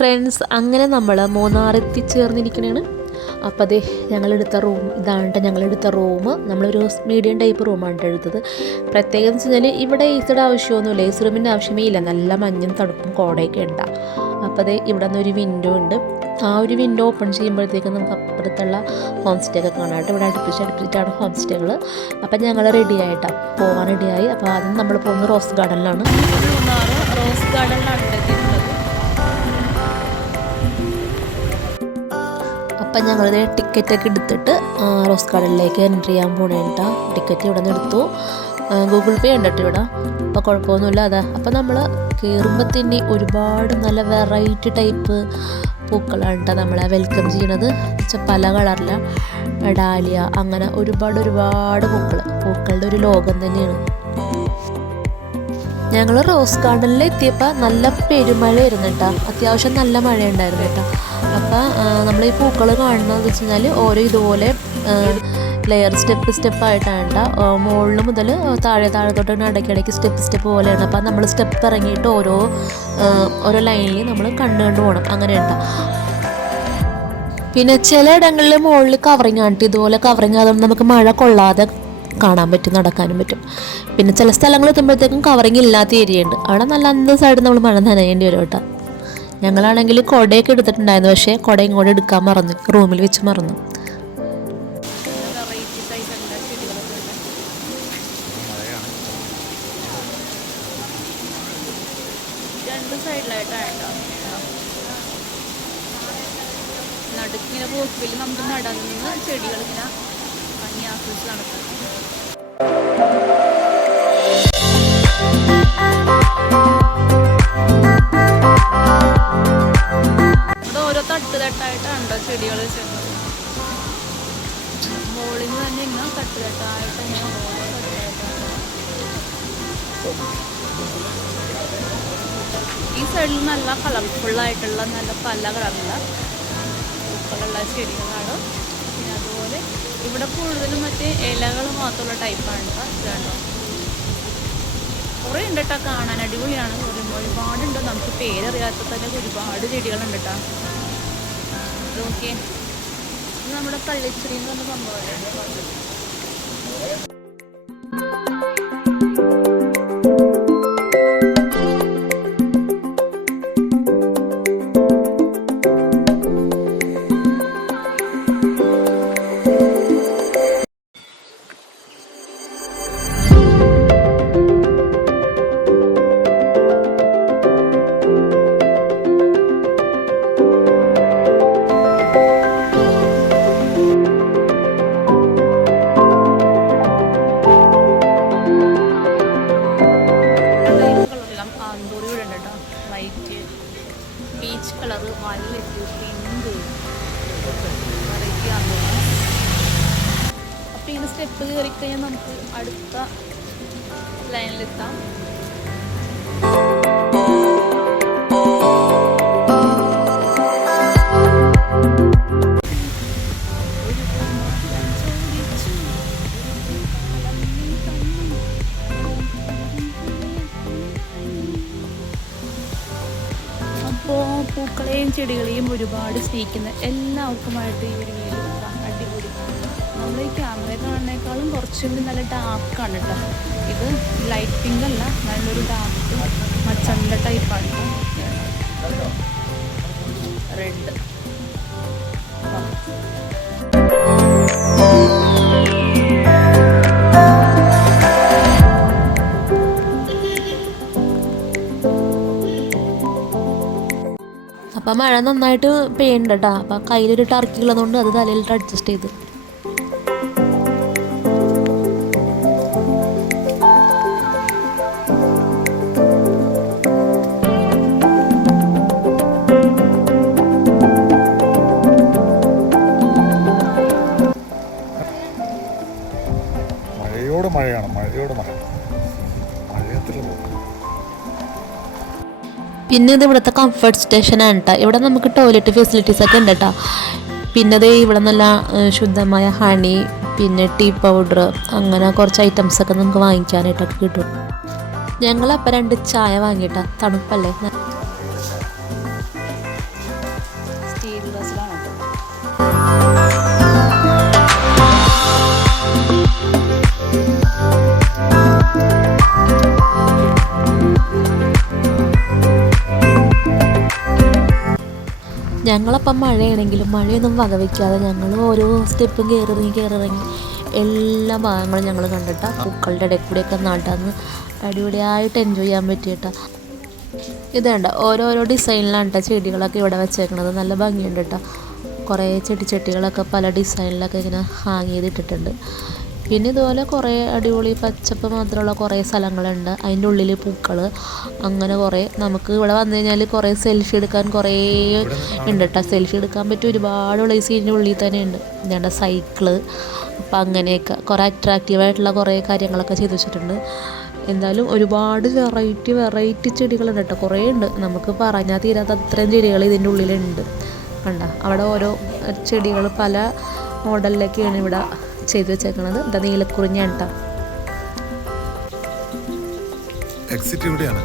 Friends, അങ്ങനെ നമ്മൾ മൂന്നാർ എത്തിച്ചേർന്നിരിക്കണേണ്. അപ്പോൾ അതെ ഞങ്ങളെടുത്ത റൂം ഇതാണ്. ഞങ്ങളെടുത്ത റൂം നമ്മളൊരു മീഡിയം ടൈപ്പ് റൂമാണ് എടുത്തത്. പ്രത്യേകം എന്ന് വെച്ച് കഴിഞ്ഞാൽ ഇവിടെ ഏസിയുടെ ആവശ്യമൊന്നുമില്ല, ഏസി റൂമിൻ്റെ ആവശ്യമേ ഇല്ല. നല്ല മഞ്ഞും തണുപ്പും കോടയൊക്കെ ഉണ്ടാകും. അപ്പോൾ അതെ ഇവിടെ നിന്നൊരു വിൻഡോ ഉണ്ട്. ആ ഒരു വിൻഡോ ഓപ്പൺ ചെയ്യുമ്പോഴത്തേക്കും നമുക്ക് അപ്പുറത്തുള്ള ഹോം സ്റ്റേ ഒക്കെ കാണാനായിട്ട് ഇവിടെ അടുപ്പിച്ചിട്ടാണ് ഹോം സ്റ്റേകൾ. അപ്പം ഞങ്ങൾ റെഡിയായിട്ടാണ് പോകാൻ റെഡിയായി. അപ്പോൾ ആദ്യം നമ്മൾ പോകുന്നത് റോസ് ഗാർഡനിലാണ്. റോസ് ഗാർഡനിലാണ് എത്തിയിട്ടുള്ളത്. അപ്പം ഞങ്ങളിത് ടിക്കറ്റൊക്കെ എടുത്തിട്ട് റോസ് ഗാർഡനിലേക്ക് എൻട്രി ചെയ്യാൻ പോകണേട്ടാ. ടിക്കറ്റ് ഇവിടെ നിന്ന് എടുത്തു. ഗൂഗിൾ പേ ഉണ്ട് കേട്ടോ ഇവിടെ. അപ്പോൾ കുഴപ്പമൊന്നുമില്ല. അതാ അപ്പോൾ നമ്മൾ കയറുമ്പോൾ തന്നെ ഒരുപാട് നല്ല വെറൈറ്റി ടൈപ്പ് പൂക്കളാണ് കേട്ടോ നമ്മളെ വെൽക്കം ചെയ്യണത്. പല കളറില ഡാലിയ, അങ്ങനെ ഒരുപാട് പൂക്കളുടെ ഒരു ലോകം തന്നെയാണ്. ഞങ്ങൾ റോസ് ഗാർഡനിൽ എത്തിയപ്പോൾ നല്ല പെരുമഴയായിരുന്നു കേട്ടോ. അത്യാവശ്യം നല്ല മഴയുണ്ടായിരുന്നു കേട്ടോ. അപ്പോൾ നമ്മൾ ഈ പൂക്കൾ കാണുന്നതെന്ന് വെച്ച് കഴിഞ്ഞാൽ ഓരോ ഇതുപോലെ ലെയർ സ്റ്റെപ്പായിട്ടാണ് കേട്ടോ. മുകളിൽ മുതൽ താഴത്തോട്ട് ഇടയ്ക്കിടയ്ക്ക് സ്റ്റെപ്പ് പോലെയാണ്. അപ്പോൾ നമ്മൾ സ്റ്റെപ്പ് ഇറങ്ങിയിട്ട് ഓരോ ലൈനിൽ നമ്മൾ കണ്ടു പോകണം, അങ്ങനെയുണ്ട്. പിന്നെ ചില ഇടങ്ങളിൽ മുകളിൽ കവറിങ് ആണ്. ഇതുപോലെ കവറിങ് ആയതുകൊണ്ട് നമുക്ക് മഴ കൊള്ളാതെ കാണാൻ പറ്റും, നടക്കാനും പറ്റും. പിന്നെ ചില സ്ഥലങ്ങൾ എത്തുമ്പോഴത്തേക്കും കവറിങ് ഇല്ലാത്ത ഏരിയ ഉണ്ട്. അവിടെ നല്ല അന്തസ്സായിട്ട് നമ്മൾ മഴ നനയേണ്ടി വരും കേട്ടോ. ഞങ്ങളാണെങ്കിൽ കുടയൊക്കെ എടുത്തിട്ടുണ്ടായിരുന്നു, പക്ഷേ കുട ഇങ്ങോട്ട് എടുക്കാൻ മറന്നു, റൂമിൽ വെച്ച് മറന്നു. രണ്ട് സൈഡിലായിട്ടാണ് നടുക്കിങ്ങനെ പോക്കിൽ നമുക്ക് നടാൻ നിന്ന് ചെടികൾ ഇങ്ങനെ ഭംഗി ആസ്വദിച്ച് നടക്കാം. ഇവിടെ ഓരോ തട്ടായിട്ടാണ് ചെടികൾ വെച്ചിരുന്നത്. മുകളിൽ നിന്ന് തന്നെ ഇങ്ങനെ തട്ടായിട്ട് ഇങ്ങനെ ഓരോ തട്ടായിട്ടാണ്. ഈ സൈഡിൽ നല്ല കളർഫുള്ളായിട്ടുള്ള നല്ല പല കളറുള്ള പൂക്കളുള്ള ചെടികളാണ്. പിന്നെ അതുപോലെ ഇവിടെ കൂടുതലും മറ്റേ ഇലകൾ മാത്രമുള്ള ടൈപ്പാണ് ഇതുണ്ടോ. കുറേ ഉണ്ട് കേട്ടോ, കാണാൻ അടിപൊളിയാണ്. ഒരുപാടുണ്ട്, നമുക്ക് പേരറിയാത്ത തന്നെ ഒരുപാട് ചെടികളുണ്ട് കേട്ടോ. ഓക്കെ, ഇത് നമ്മുടെ കള്ളിച്ചെടി എന്ന് പറഞ്ഞ സംഭവമാണ്. Peach colour, violet, pink, variety ആണ്. അപ്പോൾ ഇങ്ങനെ സ്റ്റെപ്പ് കയറി കഴിഞ്ഞാൽ നമുക്ക് അടുത്ത ലൈനിലെത്താം. അപ്പോൾ പൂക്കളെയും ചെടികളെയും ഒരുപാട് സ്നേഹിക്കുന്ന എല്ലാവർക്കുമായിട്ട് ഈ ഒരു വീഡിയോ അടിപൊളി. നമ്മൾ ഈ ക്യാമറ കാണുന്നതിനേക്കാളും കുറച്ചുകൂടി നല്ല ഡാർക്കാണ് കേട്ടോ. ഇത് ലൈറ്റ് പിങ്ക് അല്ല, നല്ലൊരു ഡാർക്ക് മച്ചണ്ട ടൈപ്പാണ്. റെഡ് അപ്പം മഴ നന്നായിട്ട് പെയ്യുന്നുണ്ട് കേട്ടോ. അപ്പം കയ്യിലൊരു ടർക്കി ഉള്ളതുകൊണ്ട് അത് തലയിലിട്ട് അഡ്ജസ്റ്റ് ചെയ്ത്. പിന്നെ ഇത് ഇവിടുത്തെ കംഫർട്ട് സ്റ്റേഷനാണ് കേട്ടോ. ഇവിടെ നമുക്ക് ടോയ്ലറ്റ് ഫെസിലിറ്റീസൊക്കെ ഉണ്ട് കേട്ടോ. പിന്നെ അത് ഇവിടെ നല്ല ശുദ്ധമായ ഹണി, പിന്നെ ടീ പൗഡർ, അങ്ങനെ കുറച്ച് ഐറ്റംസൊക്കെ നമുക്ക് വാങ്ങിക്കാനായിട്ടൊക്കെ കിട്ടും. ഞങ്ങളപ്പോൾ 2 ചായ വാങ്ങിയിട്ടാ, തണുപ്പല്ലേ. ഷെയ്ഡ് ഡ്രസ്സിലാണ് കേട്ടോ. ഞങ്ങളപ്പം മഴയാണെങ്കിലും മഴയൊന്നും വകവയ്ക്കാതെ ഞങ്ങൾ ഓരോ സ്റ്റെപ്പും കയറിറങ്ങി എല്ലാ ഭാഗങ്ങളും ഞങ്ങൾ കണ്ടിട്ടാ പൂക്കളുടെ ഇടയിൽ കൂടെയൊക്കെ നടന്ന് അടിപൊളിയായിട്ട് എൻജോയ് ചെയ്യാൻ പറ്റിയിട്ടാ. ഇതേണ്ട ഓരോരോ ഡിസൈനിലാണ് കേട്ടോ ചെടികളൊക്കെ ഇവിടെ വെച്ചേക്കണത്. നല്ല ഭംഗിയുണ്ട് കേട്ടോ. കുറേ ചെടിച്ചട്ടികളൊക്കെ പല ഡിസൈനിലൊക്കെ ഇങ്ങനെ ഹാങ് ചെയ്തിട്ടിട്ടുണ്ട്. പിന്നെ ഇതുപോലെ കുറേ അടിപൊളി പച്ചപ്പ് മാത്രമുള്ള കുറേ സ്ഥലങ്ങളുണ്ട്. അതിൻ്റെ ഉള്ളിൽ പൂക്കൾ അങ്ങനെ കുറേ നമുക്ക് ഇവിടെ വന്നു കഴിഞ്ഞാൽ കുറേ സെൽഫി എടുക്കാൻ കുറേ ഉണ്ട് കേട്ടോ. സെൽഫി എടുക്കാൻ പറ്റിയ ഒരുപാട് പ്ലേസ് ഇതിൻ്റെ ഉള്ളിൽ തന്നെ ഉണ്ട്. ഇതേണ്ട സൈക്കിള് അപ്പം അങ്ങനെയൊക്കെ കുറേ അട്രാക്റ്റീവായിട്ടുള്ള കുറേ കാര്യങ്ങളൊക്കെ ചെയ്തു വെച്ചിട്ടുണ്ട്. എന്തായാലും ഒരുപാട് വെറൈറ്റി ചെടികളുണ്ട് കേട്ടോ. കുറേ ഉണ്ട്, നമുക്ക് പറഞ്ഞാൽ തീരാത്ത അത്രയും ചെടികൾ ഇതിൻ്റെ ഉള്ളിലുണ്ട്. കണ്ട അവിടെ ഓരോ ചെടികൾ പല മോഡലിലൊക്കെയാണ് ഇവിടെ ചെയ്തു വെച്ചേക്കണത്. എന്താ നീലക്കുറിഞ്ഞാണ് കേട്ടോ. എക്സിറ്റ് ഇവിടെയാണ്.